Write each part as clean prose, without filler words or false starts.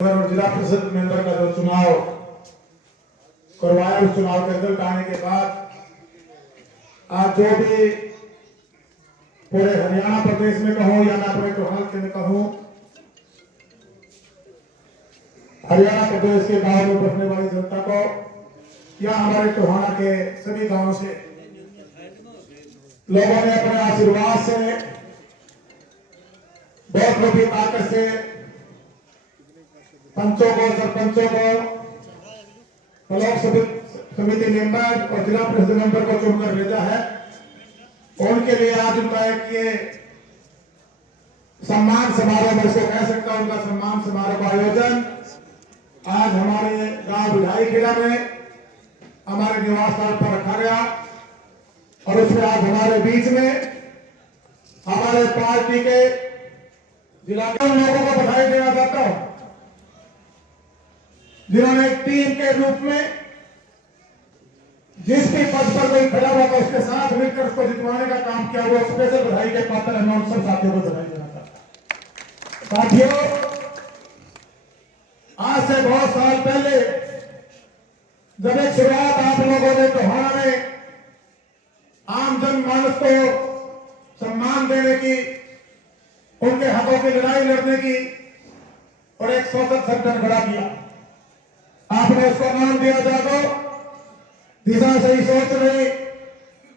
और जिला परिषद मेंबर का जो चुनाव करवाया, उस चुनाव के रिजल्ट आने के बाद आज जो भी पूरे हरियाणा प्रदेश में कहूं या मैं अपने टोहाल के में कहूं, हरियाणा प्रदेश के गांव में बसने वाली जनता को या हमारे टोहाना के सभी गांवों से लोगों ने अपने आशीर्वाद से, बहुत लोग ताकत से पंचों को, सरपंचों को, ब्लॉक समिति मेंबर और जिला परिषद मेंबर को चुनकर भेजा है। उनके लिए आज उनका एक ये सम्मान समारोह, मैं इसको कह सकता हूं, उनका सम्मान समारोह का आयोजन आज हमारे गांव बिढ़ाई किला में हमारे निवास स्थान पर रखा गया। और उसमें आज हमारे बीच में हमारे पार्टी के जिला के लोगों को बधाई देना चाहता हूं, जिन्होंने एक टीम के रूप में जिस भी पद पर कोई खड़ा हुआ था उसके साथ मिलकर उसको जितवाने का काम किया, वो स्पेशल बधाई के पात्र है। मैं उन सब साथियों को बधाई देना चाहता हूं। साथियों, आज से बहुत साल पहले जब एक शुरुआत आप लोगों ने टोहाना में आम जनमानस को सम्मान देने की, उनके हकों की लड़ाई लड़ने की और एक स्वतंत्र संगठन खड़ा किया, आपने उसको नाम दिया जागो। दिशा सही सोच रही,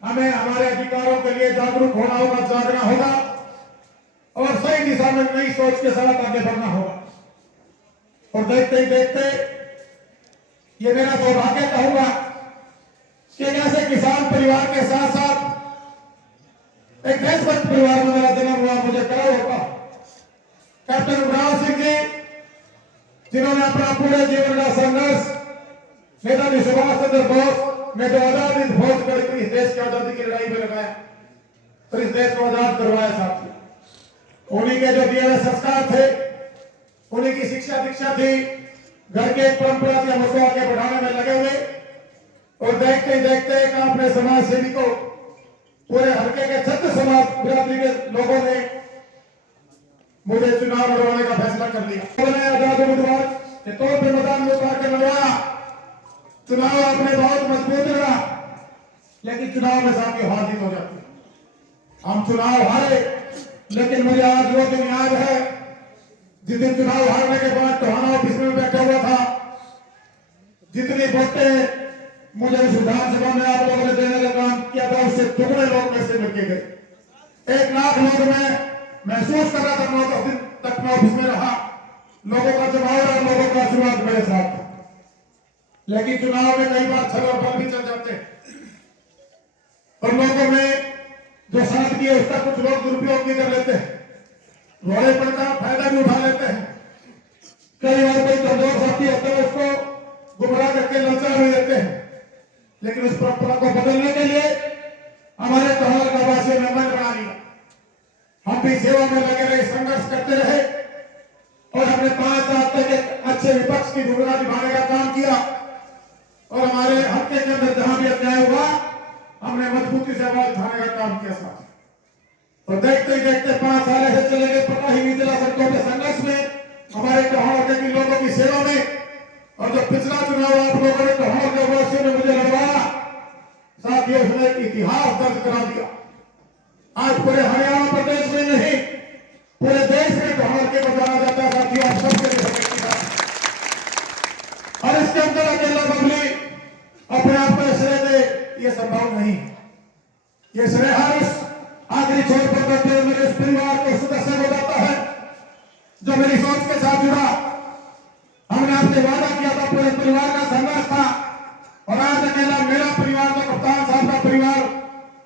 हमें हमारे अधिकारों के लिए जागरूक होना होगा, जागना होगा और सही दिशा में नई सोच के साथ आगे बढ़ना होगा। और देखते ही देखते ये मेरा सौभाग्य कहूंगा कि ऐसे किसान परिवार के साथ साथ एक देशभक्त परिवार में मेरा जन्म हुआ, मुझे गर्व होगा। कैप्टन उमराव सिंह जी, जिन्होंने अपना पूरे जीवन का संघर्ष नेताजी सुभाष चंद्र बोस ने जो आजादी फौज कर इस देश की आजादी की लड़ाई में लगाया और इस देश को आजाद करवाया, साथियों उन्हीं के जो दिए हुए संस्कार थे, उन्हीं की शिक्षा दीक्षा थी, घर के एक परंपरा से हम उसको आगे बढ़ाने में लगे हुए। और देखते ही देखते एक अपने समाज सेवी को पूरे हल्के के छत्र समाज बिरादरी के लोगों ने मुझे चुनाव लड़वाने का फैसला कर लिया। उन्होंने आजाद उम्मीदवार के तौर पर मैदान में उतार कर लड़वाया। चुनाव आपने बहुत मजबूत लड़ा, लेकिन चुनाव में साथ हार जीत हो जाती है। हम चुनाव हारे, लेकिन मुझे आज वो दिन याद है जिस दिन चुनाव हारने के बाद टोहाना ऑफिस में बैठा हुआ था। जितनी वोटें मुझे इस विधानसभा में आप लोगों ने देने का काम किया था, उससे दुगने लोग में से मिलके गए। 1 लाख लोग में महसूस कर रहा था। 9-10 दिन तक मैं ऑफिस में रहा, लोगों का जमावड़ा और लोगों का आशीर्वाद मेरे साथ था। लेकिन चुनाव में कई बार छल और बल भी चल जाते हैं और लोगों में जो साथ किए उसका कुछ लोग दुरुपयोग भी कर लेते हैं, घोड़ेपन का फायदा भी उठा लेते हैं। कई बार कोई कमजोर साथी होता है, उसको गुमराह करके ललचा भी देते हैं। लेकिन उस परंपरा को बदलने के लिए हमारे टोहाल का वासियों ने मन बना लिया। हम भी सेवा में लगे रहे, संघर्ष करते रहे और हमने 5 साल तक एक अच्छे विपक्ष की भूमिका निभाने का काम किया। और हमारे हल्के के अंदर जहां भी अन्याय हुआ, हमने मजबूती से आवाज उठाने का काम किया साथ। और देखते ही देखते 5 साल ऐसे चले गए, पता ही नहीं चला सड़कों के संघर्ष में, हमारे टोहाल के लोगों की सेवा में। और जो पिछला चुनाव आप लोगों ने टोहाल के वासियों ने मुझे लड़वाया, साथियों उसने एक इतिहास दर्ज करा दिया। आज पूरे हरियाणा प्रदेश में नहीं, पूरे देश में टोहाल के को जाना जाता है। साथियों, आप सबके लिए और इसके अंदर अकेला बबली अपने आप को श्रेय दे, ये संभव नहीं है। ये श्रेय हर उस आखिरी छोर पर बैठे हुए मेरे इस परिवार के सदस्य को जाता है जो मेरी सोच के साथ जुड़ा। हमने आपसे वादा किया था, पूरे परिवार का संघर्ष था और आज अकेला मेरा परिवार, तो कप्तान साहब का परिवार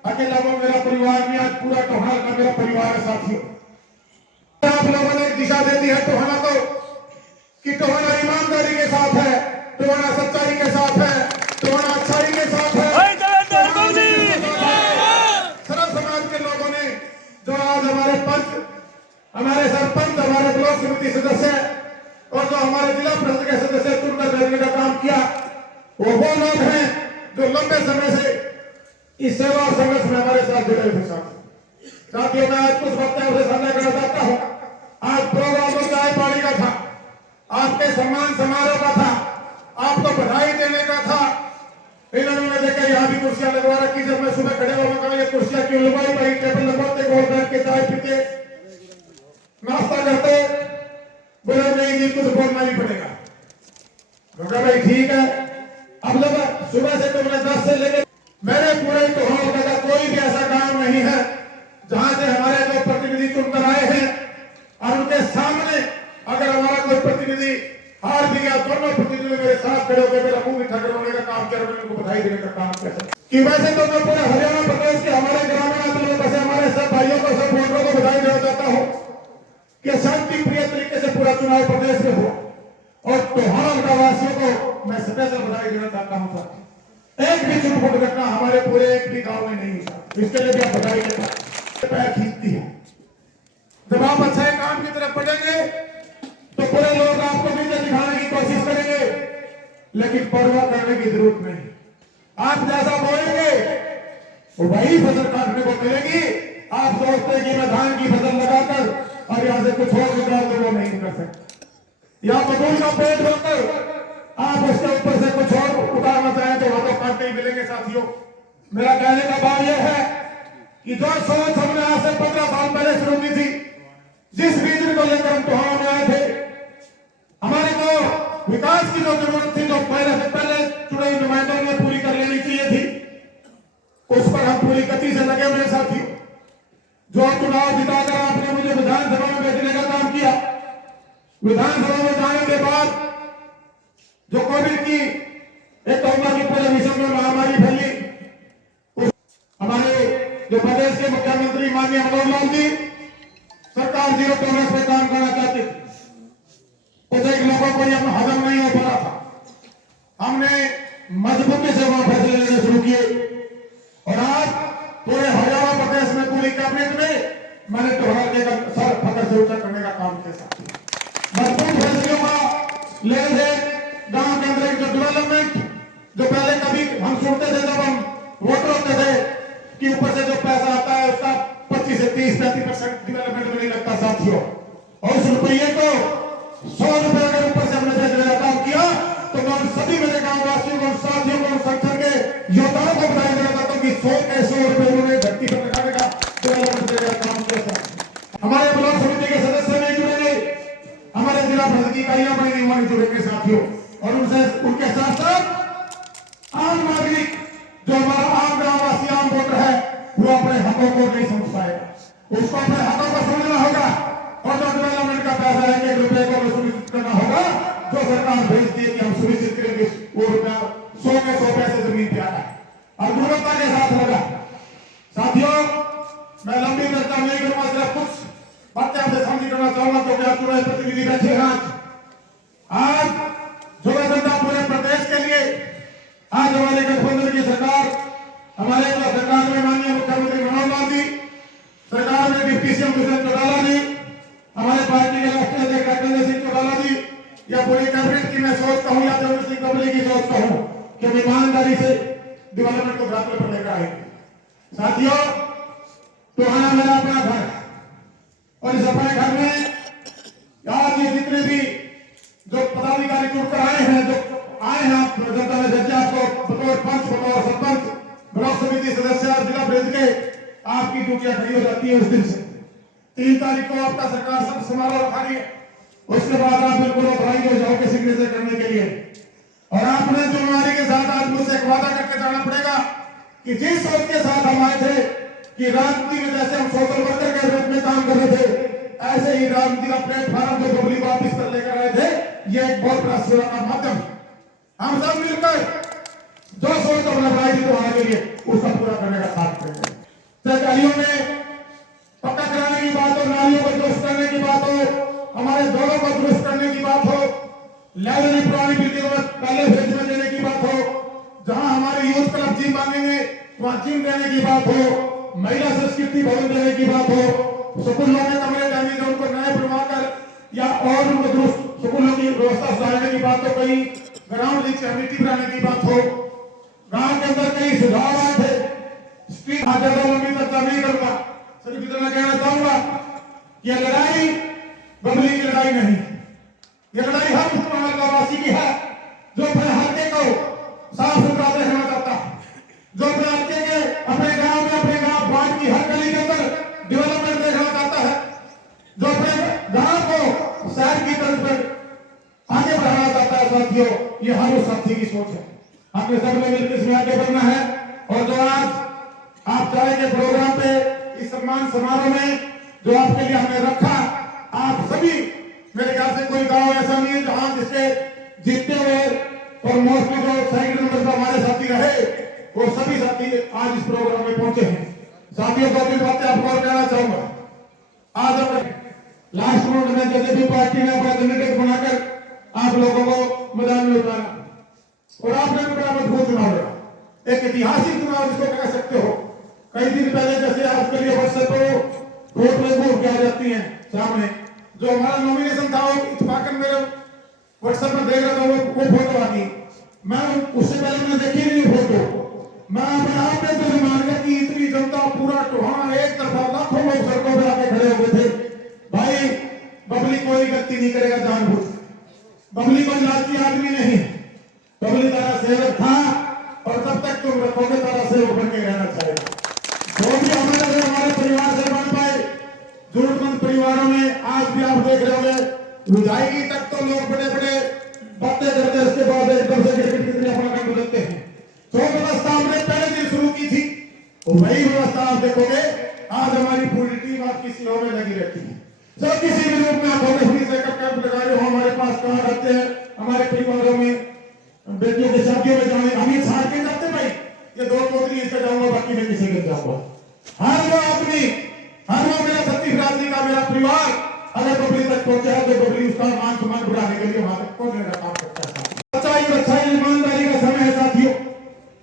अकेला वो मेरा परिवार नहीं, आज पूरा टोहाना का मेरा परिवार है। साथियों, आप लोगों ने दिशा दे दी है टोहाना को कि टोहाना ईमानदारी के साथ है, टोहाना सच्चाई के साथ है, टोहाना अच्छाई के साथ है। सरल समाज के लोगों ने जो आज हमारे पंच, हमारे सरपंच, हमारे ब्लॉक समिति सदस्य और जो हमारे जिला परिषद के सदस्य चुनकर भेजने का काम किया, वो लोग हैं जो लंबे समय से इस सेवा और संघर्ष में हमारे साथ जुड़े हुए। साथियों, मैं आज कुछ बातें आपसे साझा करना चाहता हूँ। आज प्रोग्राम पानी का था, आपके सम्मान समारोह का था, आपको बधाई देने का था। इन्होंने देखा यहाँ भी कुर्सियां लगवा रखी। जब मैं सुबह खड़े हुआ कहा ये कुर्सियां क्यों लगवाई भाई, टेबल लगवाते गोल बैठ के चाय पीते नाश्ता करते। बोले नहीं जी कुछ बोलना ही पड़ेगा। भाई ठीक है। अब जब सुबह से तुमने 10 से लेकर मेरे पूरे त्योहार का कोई भी ऐसा काम नहीं है जहां से हमारे जो प्रतिनिधि चुनकर आए हैं और उनके सामने अगर हमारा कोई प्रतिनिधि हार भी गया, दोनों प्रतिनिधि मेरे साथ खड़े होकर मेरा मुंह मीठा करवाने का काम किया, मैंने उनको बधाई देने का काम किया। कि वैसे तो मैं पूरे हरियाणा प्रदेश के हमारे ग्रामीण अंचल में बसे हमारे सब भाइयों को, सब वोटरों को बधाई देना चाहता हूँ कि शांति प्रिय तरीके से पूरा चुनाव प्रदेश में हो और त्योहार का वासियों को मैं स्पेशल बधाई देना चाहता हूँ। एक भी छुटपुट घटना हमारे पूरे एक भी गांव में नहीं हुआ, इसके लिए भी आप बधाई देना। पैर खींचती है। जब आप अच्छे काम की तरफ बढ़ेंगे तो पूरे लोग आपको नीचे दिखाने की कोशिश करेंगे, लेकिन परवाह करने की जरूरत नहीं। आप जैसा बोलेंगे वो वही फसल काटने को मिलेगी। आप सोचते हैं कि मैं धान की फसल लगाकर और यहां से कुछ और निकाल दो, वो नहीं कर सकते। या बबूल का पेड़ होकर आप उसके ऊपर से कुछ और उतारना चाहें तो वह तो काटने ही मिलेंगे। साथियों, मेरा कहने का भाव यह है कि जो सोच हमने आज से 15 साल पहले शुरू की थी, जिस विजन को लेकर हम त्योहार में आए थे, हमारे को विकास की जो जरूरत थी, जो पहले से पहले चुने नुमाइंदों ने पूरी कर लेनी चाहिए थी, उस पर हम पूरी गति से लगे हुए साथियों। जो चुनाव जिताकर आपने मुझे विधानसभा में भेजने का काम किया, विधानसभा में जाने के बाद जो कोविड की एक कहूंगा कि पूरे विश्व में महामारी फैली, हमारे जो प्रदेश के मुख्यमंत्री माननीय मनोहर लाल जी सरकार जीरो टॉलरेंस पे काम करना चाहती थी। उसे लोगों को यह हजम नहीं हो पा रहा था। हमने मजबूती से वहां फैसले लेने शुरू किए और आज पूरे हरियाणा प्रदेश में पूरी कैबिनेट में मैंने त्योहार के सर फकर से ऊंचा करने का काम किया। मजबूत फैसलों का ले गांव के अंदर जो डेवलपमेंट, जो पहले कभी हम सुनते थे जब हम वोटर होते थे कि ऊपर से जो पैसा आता है उसका 25 से 30-35% डेवलपमेंट में नहीं लगता साथियों, और उस रुपये को 100 रुपए अगर ऊपर से हमने भेजने का काम किया तो मैं सभी मेरे गांव वासियों को, साथियों को, संगठन के योद्धाओं को बधाई देना चाहता हूँ कि 100 रुपए उन्होंने धरती पर लगाने का डेवलपमेंट देने का काम किया। हमारे ब्लॉक समिति के सदस्य नहीं जुड़ेंगे, हमारे जिला परिषद की इकाइयां बड़ी नहीं होनी जुड़ेंगे साथियों, और उनसे उनके साथ साथ आम नागरिक जो हमारा आम ग्रामवासी, आम वोटर है, वो अपने हकों को नहीं समझ पाएगा। उसको अपने हकों को समझना होगा और जो डेवलपमेंट का पैसा है कि रुपए को सुनिश्चित करना होगा। जो सरकार भेजती है कि हम सुनिश्चित करेंगे वो रुपया 100 के 100 पैसे जमीन पे आ रहा है और गुणवत्ता के साथ लगा। साथियों, मैं लंबी चर्चा नहीं करूंगा, सिर्फ कुछ बातें आपसे साझी करना चाहूंगा क्योंकि आप पूरे प्रतिनिधि बैठे हैं। आज जो जनता पूरे प्रदेश के लिए, आज हमारे गठबंधन की सरकार, हमारे सरकार में माननीय मुख्यमंत्री मनोहर लाल जी, सरकार में डिप्टी सीएम दुष्यंत चौटाला जी, हमारे पार्टी के राष्ट्रीय अध्यक्ष राजेंद्र सिंह चौटाला जी, या पूरी कैबिनेट की मैं सोचता हूँ या देवेंद्र सिंह कमली की सोचता हूँ कि ईमानदारी से डेवलपमेंट को घाटे पर लेकर आएंगे। साथियों, टोहाना मेरा अपना घर है और इस अपने घर में आज ये जितने भी जो पदाधिकारी जुड़कर आए हैं, जो आए हैं, आप जनता ने भेजा आपको बतौर पंच, बतौर सरपंच, ब्लॉक समिति सदस्य और जिला भेज के आपकी ड्यूटियां खड़ी हो जाती है। उस दिन से 3 तारीख को आपका सरकार सब समारोह रखा रही है, उसके बाद आप बिल्कुल ऑथराइज हो जाओगे सिग्नेचर करने के लिए। और आपने जिम्मेदारी के साथ आज मुझसे एक वादा करके जाना पड़ेगा कि जिस सोच के साथ हम आए थे कि राजनीति में जैसे हम सोशल वर्कर के रूप में काम कर रहे थे, ऐसे ही राजनीति का प्लेटफॉर्म जो पब्लिक वापिस पर लेकर आए थे, ये एक बहुत बड़ा सेवा का माध्यम। हम सब मिलकर जो सोच हमने बनाई थी तो आगे लिए उसका पूरा करने का साथ करेंगे। सरकारियों में पक्का कराने की बात हो, नालियों को दुरुस्त करने की बात हो, हमारे दौरों को दुरुस्त करने की बात हो, लाइब्रेरी पुरानी बिल्डिंगों में पहले भेज में देने की बात हो, जहां हमारे यूथ क्लब जिम मांगेंगे वहां जिम देने की बात हो, महिला संस्कृति भवन देने की बात हो, स्कूलों में कमरे देने जो उनको नए बनवाकर या और उनको दुरुस्त स्कूलों की व्यवस्था सुधारने की बात हो, कहीं ग्राउंड की कमेटी बनाने की बात हो, गांव के अंदर कई सुधार आए थे। स्ट्रीट ज्यादा लंबी चर्चा नहीं करूंगा, सिर्फ इतना कहना चाहूंगा कि लड़ाई बबली की लड़ाई नहीं, ये लड़ाई हर मुसलमान का वासी की है जो अपने हल्के को साफ सुथरा देखना चाहता है, जो अपने हल्के के अपने गांव वार्ड की हर गली के अंदर डेवलपमेंट देखना चाहता है, जो अपने गांव को शहर की तरफ पर आगे बढ़ाना चाहता है। साथियों, ये हर उस साथी की सोच है। आपने सब ने मिलकर इसमें आगे बढ़ना है। और जो आज आप चाहे प्रोग्राम पे इस सम्मान समारोह में जो आपके लिए हमने रखा, आप सभी, मेरे ख्याल से कोई गांव ऐसा नहीं है जहां जिसके जीतते हुए और मोस्टली जो सेकंड नंबर पर हमारे साथी रहे, वो सभी साथी आज इस प्रोग्राम में पहुंचे हैं। साथियों, दो तीन बातें आपको और कहना चाहूंगा। आज हम लास्ट राउंड में जैसे भी पार्टी ने अपना कैंडिडेट बनाकर आप लोगों को मैदान में उतारा और आपने भी बड़ा मजबूत चुनाव लड़ा, एक ऐतिहासिक चुनाव जिसको कह सकते हो। कई दिन पहले जैसे आपके लिए व्हाट्सएप पर फोटो मूव किया जाती है सामने, जो हमारा नॉमिनेशन था वो इत्तेफाकन मेरे व्हाट्सएप में देख रहा था, वो फोटो आ गई। मैं उससे पहले मैं देखी नहीं फोटो, मैं अपने आप में तो मान गया कि इतनी जनता, पूरा टोहाना एक तरफा, लाखों लोग सड़कों पर आके खड़े हुए थे। भाई, बबली कोई गलती नहीं करेगा जानबूझ, बबली कोई लालची आदमी नहीं, बबली तारा सेवक था और तब तक तुम रखोगे तारा सेवक बन के रहना चाहिए। जो भी हमारे परिवार से बन पाए, जरूरतमंद परिवारों में आज भी आप देख रहे होंगे विदायगी तक तो लोग बड़े बड़े बातें करते हैं, उसके बाद एकदम से कितने अपना काम बदलते हैं। जो व्यवस्था हमने पहले दिन शुरू की थी, वही व्यवस्था आप देखोगे आज हमारी पूरी टीम आपकी सेवा में लगी रहती है। सब किसी भी रूप में आप फ्री चेकअप कैंप लगाए हो, हमारे पास कार्ड आते हैं, हमारे परिवारों में बेटियों की शादियों में जाने, हम ये छाड़ के जाते भाई ये दो पोतरी इसके जाऊंगा, बाकी मैं किसी के जाऊंगा। हर वो आदमी, हर वो मेरा छत्तीस बिरादरी का मेरा परिवार अगर बबली तक पहुंचा है तो बबली उसका मान सम्मान बढ़ाने के लिए वहां तक पहुंचने का काम करता है। सच्चाई ईमानदारी का समय है साथियों।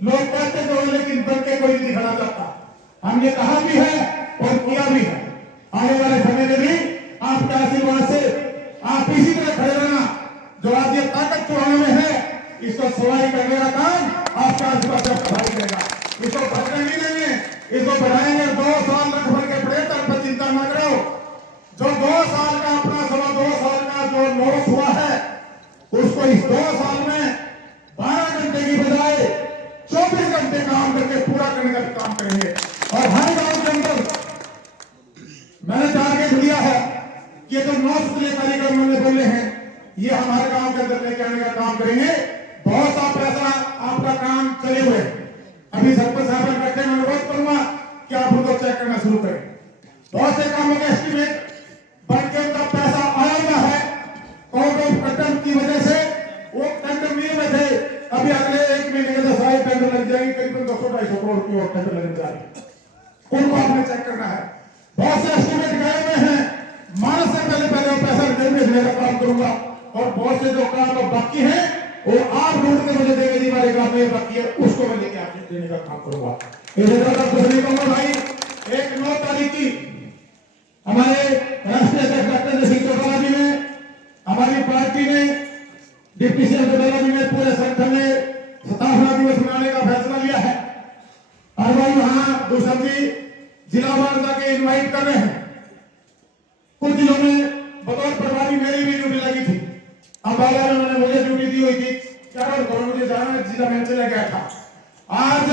लोग कहते तो लेकिन बन के कोई नहीं दिखाना चाहता। हमने कहा भी है और किया भी है। आने वाले समय में भी आपके आशीर्वाद से आप इसी तरह खड़े रहना। जो आज ये ताकत चुराने में है, इसको सवाई करने का काम आपका आशीर्वाद से भारी रहेगा। इसको बढ़ने नहीं देंगे, इसको बढ़ाएंगे। 2 साल रख भर के बड़े तर पर चिंता न करो। जो 2 साल का अपना 2 साल का जो लॉस हुआ है, उसको इस 2 साल में 12 घंटे की बजाय 24 घंटे काम करके पूरा करने का काम करेंगे। और हर गांव के अंदर मैंने टारगेट लिया है कि जो 9 सूत्रीय कार्यक्रम मैंने बोले हैं, ये हमारे गांव के अंदर लेके आने का काम करेंगे। बहुत सा पैसा आपका काम चले हुए, अभी सरपंच साहब बैठे, मैं अनुरोध करूंगा कि आप उनको चेक करना शुरू करें। बहुत से कामों का एस्टिमेट बन के उनका पैसा आया हुआ है, कोर्ट ऑफ कंटेम्प्ट की वजह से वो टेंडर मिल में थे। अभी अगले 1 महीने के अंदर सारे टेंडर लग जाएंगे, करीबन 200-250 करोड़ की और टेंडर लग जाएंगे। उनको आपने चेक करना है। बहुत से एस्टिमेट गए हुए हैं, मार्च से पहले वो पैसा देने का काम करूंगा। और बहुत से जो काम बाकी है वो आप ढूंढ के मुझे देंगे, हमारे गांव में बाकी है उसको मैं लेके आपको देने का काम करूंगा। इसी तरह कुछ नहीं कहूंगा भाई। 9 तारीख की हमारे राष्ट्रीय अध्यक्ष डॉक्टर सिंह चौटाला जी ने, हमारी पार्टी ने, डिप्टी सीएम चौटाला जी ने पूरे संगठन ने स्थापना दिवस मनाने का फैसला लिया है। और भाई वहां दूसरा जी जिला वार जाके इन्वाइट कर रहे हैं। कुछ जिलों में बतौर प्रभारी मेरी भी ड्यूटी लगी थी। अंबाला में उन्होंने मुझे ड्यूटी दी हुई थी, क्या मुझे जाना जिला में चला गया था। आज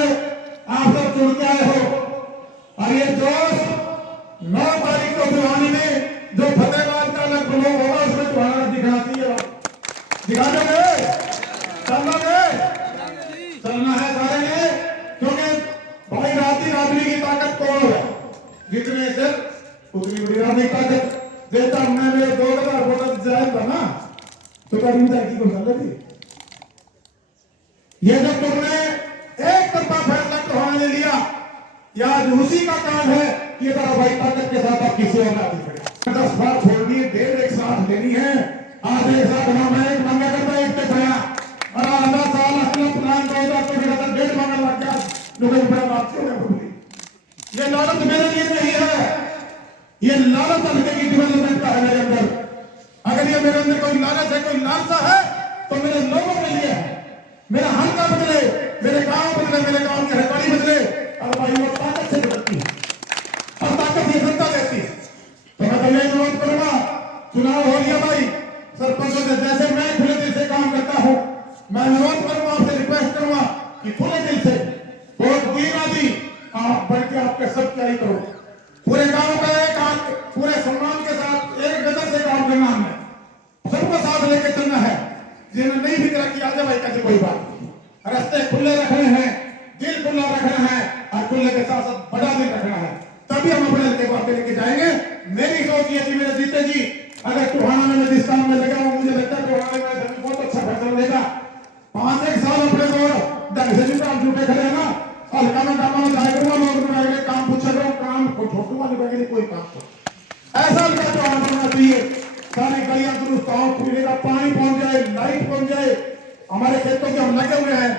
आप सब चुन के आए हो और ये जोश 9 तारीख को दिवाली में जो फतेहाबाद का अलग लोग होगा उसमें तुम्हारा दिखना चाहिए। दिखा दोगे? चलना है सारे ने, क्योंकि भाई रात्रि की ताकत कौन है? जितने सिर उतनी बड़ी रात्रि ताकत देता। हमने मेरे 2000 वोट जाहिर था ना, तो कभी की को थी। ये जो तुमने एक तरफा फैसला करवाने लिया, या उसी का काम है कि अगर भाई ताकत के साथ आप किसी और आदमी खड़े 10 बार छोड़नी है, 1.5 एक साथ लेनी है। आज एक साथ मैं एक मांगा करता है, एक पे खड़ा और आधा साल अपना प्लान 2000 को मेरा 1.5 मांगने लग गया। लोगों बड़ा बात क्यों है? ये लालच मेरे लिए नहीं है, ये लालच हल्के की डेवलपमेंट का है मेरे अंदर। अगर ये मेरे अंदर कोई लालच है, कोई लालसा है, तो मेरे लोगों के लिए है। मेरा हल्का बदले, मेरे गांव बदले, मेरे गांव की हड़ताली बदले, और भाई वो ताकत से बदलती है और ताकत ये जनता देती है। तो मैं तो यही अनुरोध करूंगा, चुनाव हो गया भाई, सरपंचों से जैसे मैं अनुरोध करूंगा, आपसे रिक्वेस्ट करूंगा कि खुले दिल से वोट दी ना दी, आप बढ़ के आपके सब क्या ही करो, पूरे गांव का एक हाथ पूरे सम्मान के साथ एक नजर से काम करना है, सबको साथ लेके चलना है। जिन्हें नहीं भी तरक्की आ जाए भाई कैसे कोई बात नहीं, रास्ते खुले रखने हैं, दिल खुला रखना है और खुले के साथ साथ बड़ा दिल रखना है, तभी हम अपने लड़के को आगे लेके जाएंगे। मेरी सोच ये कि मेरे जीते जी अगर टोहाना में जिस काम में लगा हूं, मुझे लगता है टोहाना में बहुत अच्छा फैसला लेगा। 5-1 साल अपने को ढंग से जुटा जुटे खड़े है ना, हल्का में काम में जाए करूंगा, मैं काम पूछा करूँ, काम को छोटू वाले बैठे कोई काम को ऐसा लगा टोहाना बनना चाहिए। सारी गलियां दुरुस्त हो, पीने का पानी पहुंच जाए, लाइट पहुंच जाए, हमारे खेतों के हम लगे हुए हैं,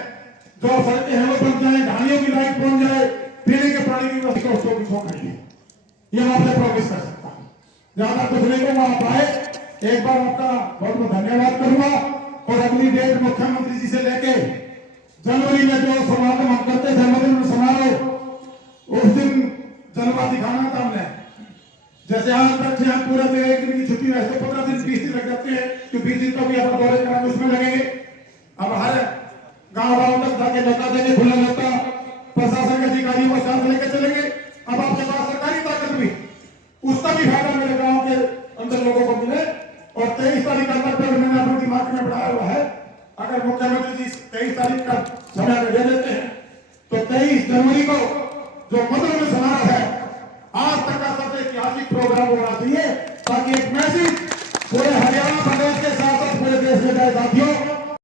जो सड़कें हैं वो बन जाए, ढानियों की लाइट पहुंच जाए, पीने के पानी की व्यवस्था उसको भी छोड़ करिए, ये मैं आपसे प्रॉमिस कर सकता हूँ। ज्यादा कुछ नहीं कहूंगा, आप आए, एक बार आपका बहुत बहुत धन्यवाद करूंगा। और अगली डेट मुख्यमंत्री जी से लेके जनवरी में जो समागम हम करते थे, मदन समारोह, उस दिन जलवा दिखाना था हमने। जैसे आज बैठे हम पूरा दिन, एक दिन की छुट्टी वैसे 15 दिन 20 दिन लग जाते हैं, तो 20 दिन का भी आप दौरे कराने उसमें लगेंगे। अब हर गाँव तक जाके बता देंगे, खुला रहता प्रशासन के अधिकारियों को साथ लेकर चलेंगे। अब आपके पास सरकारी ताकत भी, उसका भी फायदा मेरे गांव के अंदर लोगों को मिले। और 23 तारीख का तक मैंने अपने दिमाग में बढ़ाया हुआ है, अगर मुख्यमंत्री जी 23 तारीख का समय दे देते हैं तो 23 जनवरी को जो मदन